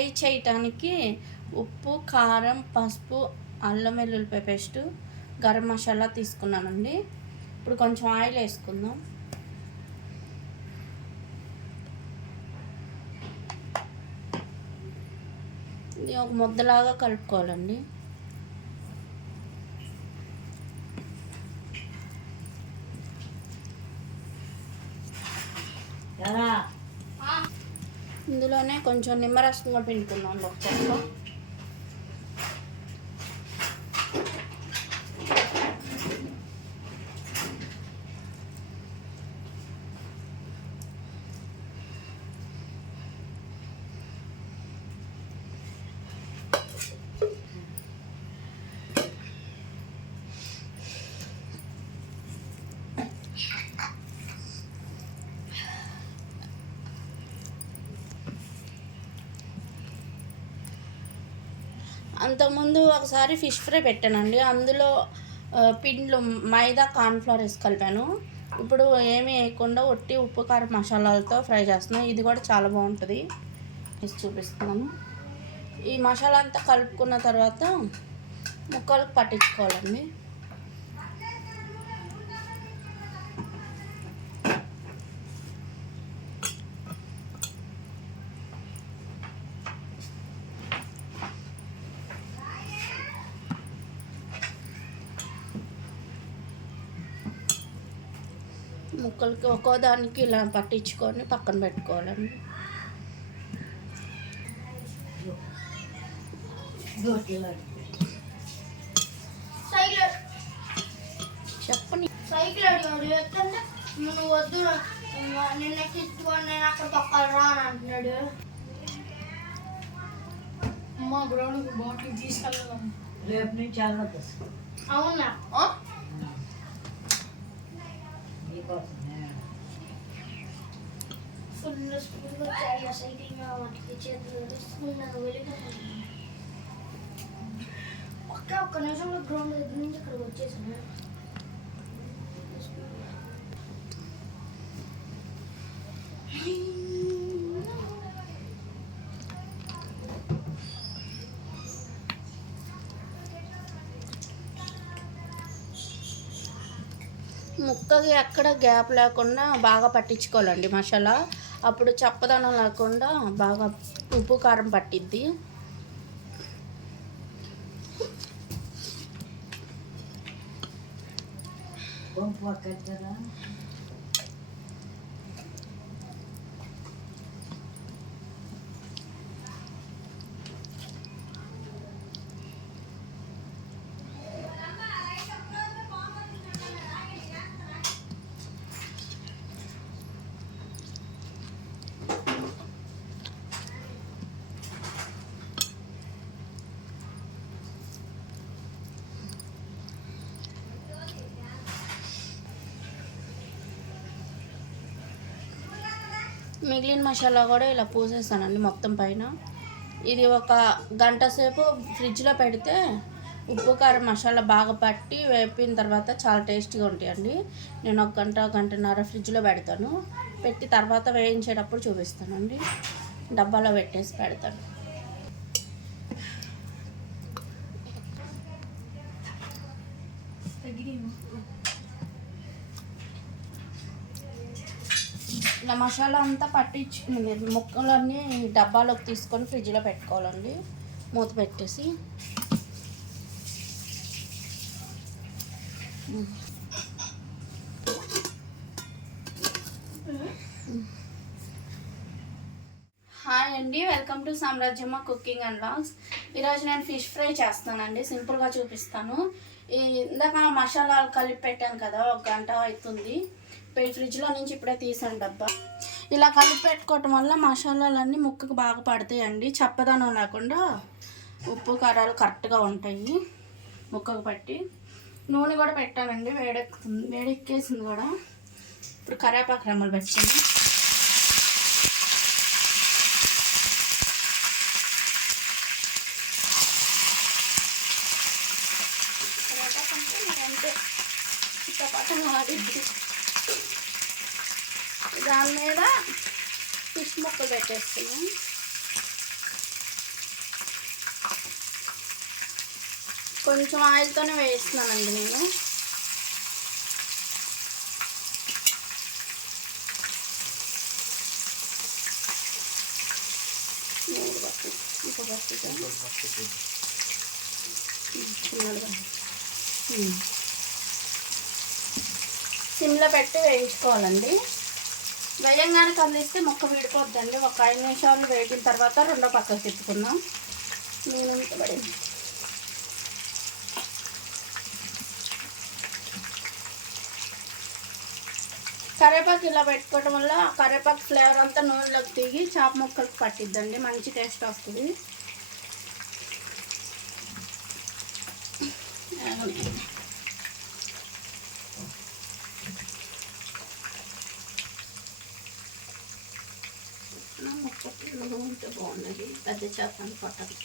Fry చేయటానికి ఉప్పు, కారం, పసుపు, అల్లం వెల్లుల్లిపాయ పేస్టు, గరం మసాలా తీసుకున్నానండి. ఇప్పుడు కొంచెం ఆయిల్ వేసుకుందాం. ఇది ఒక ముద్దలాగా కలుపుకోవాలండి. ఇందులోనే కొంచెం నిమ్మరసం కూడా పిండుకున్నాను ఒక చెక్క. అంతకుముందు ఒకసారి ఫిష్ ఫ్రై పెట్టానండి. అందులో పిండ్లు మైదా, కార్న్ఫ్లవర్ వేసి కలిపాను. ఇప్పుడు ఏమీ వేయకుండా ఒట్టి ఉప్పు, కారం, మసాలాలతో ఫ్రై చేస్తున్నాను. ఇది కూడా చాలా బాగుంటుంది. వేసి చూపిస్తున్నాను. ఈ మసాలా అంతా కలుపుకున్న తర్వాత ముక్కలకు పట్టించుకోవాలండి. ముక్కలకి ఒక్కో దానికి ఇలా పట్టించుకొని పక్కన పెట్టుకోవాలండి. చెప్పని సైకిల్ అడిగాడు ఎత్తంటే నువ్వు వద్దు నిన్న ఎక్కించుకొని నేను అక్కడ తొక్కాలి రా అని అంటున్నాడు. అమ్మ గ్రౌండ్కి బాటిల్ తీసుకెళ్ళాం రేపు నుంచి వెళ్ళదు. అవునా? ఫుల్ స్కూల్ వచ్చాయి సైకిల్ వాటికి చేతులు వెళ్ళిపోతాను. ఒక్క నిమిషంలో గ్రౌండ్ దగ్గర నుంచి ఇక్కడికి వచ్చేసాను. ముక్కకి ఎక్కడ గ్యాప్ లేకుండా బాగా పట్టించుకోవాలండి మసాలా. అప్పుడు చప్పదనం లేకుండా బాగా ఉప్పు, కారం పట్టిద్ది. మిగిలిన మసాలా కూడా ఇలా పూసేస్తానండి మొత్తం పైన. ఇది ఒక గంట సేపు ఫ్రిడ్జ్లో పెడితే ఉప్పు, కారం, మసాలా బాగా పట్టి వేపిన తర్వాత చాలా టేస్టీగా ఉంటాయండి. నేను ఒక గంటన్నర ఫ్రిడ్జ్లో పెడతాను. పెట్టి తర్వాత వేయించేటప్పుడు చూపిస్తానండి. డబ్బాలో పెట్టేసి పెడతాను. ఇలా మసాలా అంతా పట్టించుకుని ముక్కలన్నీ డబ్బాలోకి తీసుకొని ఫ్రిడ్జ్లో పెట్టుకోవాలండి. మూత పెట్టేసి హాయ్ అండి, welcome to Samrajyamma cooking and vlogs. ఈరోజు నేను ఫిష్ ఫ్రై చేస్తానండి. సింపుల్గా చూపిస్తాను. ఇందాక మసాలాలు కలిపి పెట్టాను కదా, ఒక గంట అవుతుంది. ఫ్రిడ్జ్లో నుంచి ఇప్పుడే తీసాను డబ్బా. ఇలా కలిపి పెట్టుకోవటం వల్ల మసాలాలన్నీ ముక్కకు బాగా పడతాయండి. చప్పదనం లేకుండా ఉప్పు, కారాలు కరెక్ట్గా ఉంటాయి ముక్కకు పట్టి. నూనె కూడా పెట్టానండి, వేడెక్కేసింది కూడా. ఇప్పుడు కరివేపాకు రెమ్మలు పెట్టాను. కరివేపాకు అంటే మరి అంతే చిత్తపట్టం వాడిద్ది. దాని మీద ఫిష్ ముక్కలు పెట్టేస్తున్నాం. కొంచెం ఆయిల్తోనే వేస్తున్నానండి నేను. సిమ్లో పెట్టి వేయించుకోవాలండి. వేయంగానే కదిలిస్తే ముక్క విడిపోద్దండి. ఒక 5 నిమిషాలు వేగిన తర్వాత రెండో పక్కకు తిప్పుకుందాం. నూనె పడింది. కరివేపాకు ఇలా పెట్టుకోవడం వల్ల కరివేపాకు ఫ్లేవర్ అంతా నూనెలోకి దిగి చేప ముక్కలకు పట్టిద్దండి, మంచి టేస్ట్ వస్తుంది. ముక్కలు ఉంటే బాగున్నది, పెద్ద చేపని పట్టదు.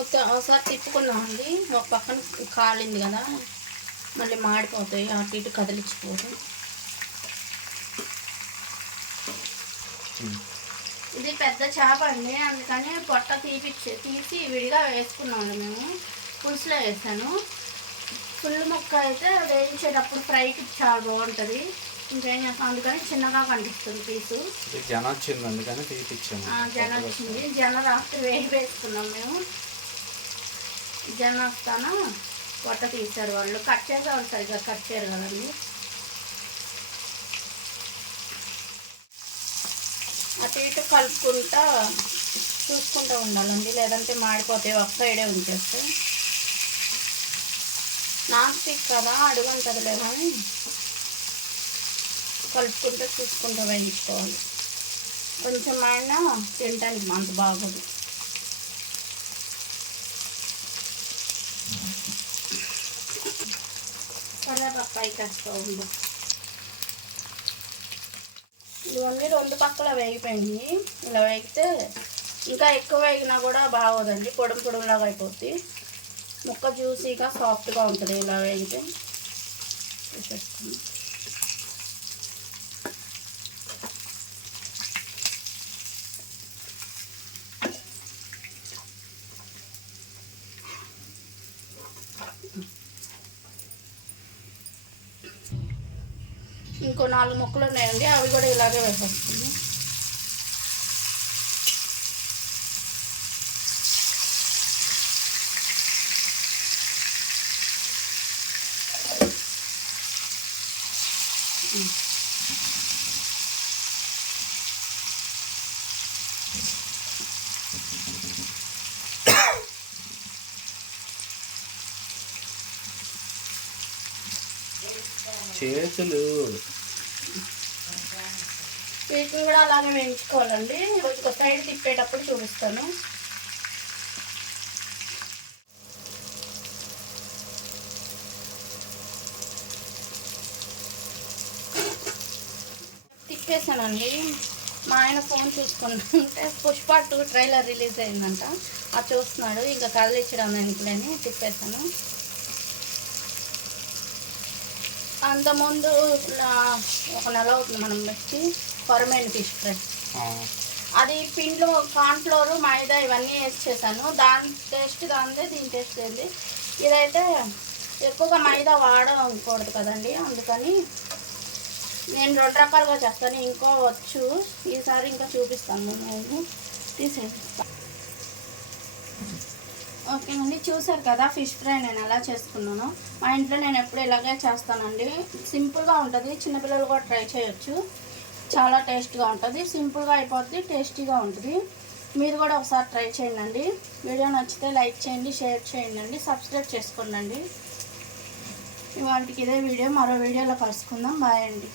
ఒకసారి తిప్పుకున్నామండి. ఒక పక్కన కాలింది కదా, మళ్ళీ మాడిపోతాయి, అటు ఇటు కదిలించిపోదు. ఇది పెద్ద చేప అండి, అందుకని పొట్ట తీసి విడిగా వేసుకున్నామండి. మేము పులుసులో వేసాను. ఫుల్ ముక్క అయితే వేయించేటప్పుడు ఫ్రైకి చాలా బాగుంటుంది. ఇంకేం చేస్తాం, అందుకని చిన్నగా కనిపిస్తుంది పీసు. జన వచ్చింది అందుకని తీపిచ్చాము. జన వచ్చింది. జన రాత్రి వేసుకున్నాం మేము. జన వస్తాను పొట్ట తీశారు వాళ్ళు. కట్ చేసేవాళ్ళు సరిగ్గా కట్ చేయరు కదండి. అటు ఇటు కలుపుకుంటా చూసుకుంటూ ఉండాలండి, లేదంటే మాడిపోతాయి. ఒక సైడే ఉంచేస్తే నాన్ స్టిక్ కదా, అడుగుంటుందిలే కానీ కలుపుకుంటూ చూసుకుంటూ వేయించుకోవాలి. కొంచెం మాడినా తినడానికి అంత బాగోదు. కరివేపాకు పైకి వేస్తూ ఉంది. ఇవన్నీ 2 పక్కల వేగిపోయింది. ఇలా వేగితే ఇంకా ఎక్కువ వేగినా కూడా బాగోదండి, పొడులాగా అయిపోద్ది. ముక్క జ్యూసీగా సాఫ్ట్గా ఉంటుంది ఇలా వేగితే. ఇంకో 4 ముక్కలు ఉన్నాయండి, అవి కూడా ఇలాగే వేసేస్తుంది. చేతులు వీటిని కూడా అలాగే వేయించుకోవాలండి. ఒక సైడ్ తిప్పేటప్పుడు చూపిస్తాను. తిప్పేసానండి. మా ఆయన ఫోన్ చూసుకుంటుంటే పుష్ప 2 ట్రైలర్ రిలీజ్ అయిందంట, అది చూస్తున్నాడు. ఇంకా కదిలించడం ఎందుకులేని తిప్పేసాను. అంతకుముందు ఒక నెల అవుతుంది మనం పెట్టి కొరమైన ఫిష్ ఫ్రై. అది పిండిలో కార్న్ఫ్లోర్, మైదా ఇవన్నీ వేసి చేశాను. దాని టేస్ట్ దానిదే, దీని టేస్ట్ ఏంది. ఇదైతే ఎక్కువగా మైదా వాడకూడదు కదండి, అందుకని నేను 2 రకాలుగా చేస్తాను. ఇంకో వచ్చు, ఈసారి ఇంకా చూపిస్తాను. నేను తీసేస్తాను. ఓకేనండి, చూసారు కదా ఫిష్ ఫ్రై నేను ఎలా చేసుకున్నాను. మా ఇంట్లో నేను ఎప్పుడు ఇలాగే చేస్తానండి. సింపుల్గా ఉంటుంది, చిన్నపిల్లలు కూడా ట్రై చేయొచ్చు. చాలా టేస్ట్గా ఉంటుంది, సింపుల్గా అయిపోద్ది, టేస్టీగా ఉంటుంది. మీరు కూడా ఒకసారి ట్రై చేయండి. వీడియో నచ్చితే లైక్ చేయండి, షేర్ చేయండి, సబ్స్క్రైబ్ చేసుకోండి. ఇవాళకి ఇదే వీడియో, మరో వీడియోలో కలుసుకుందాం. బాయ్ అండి.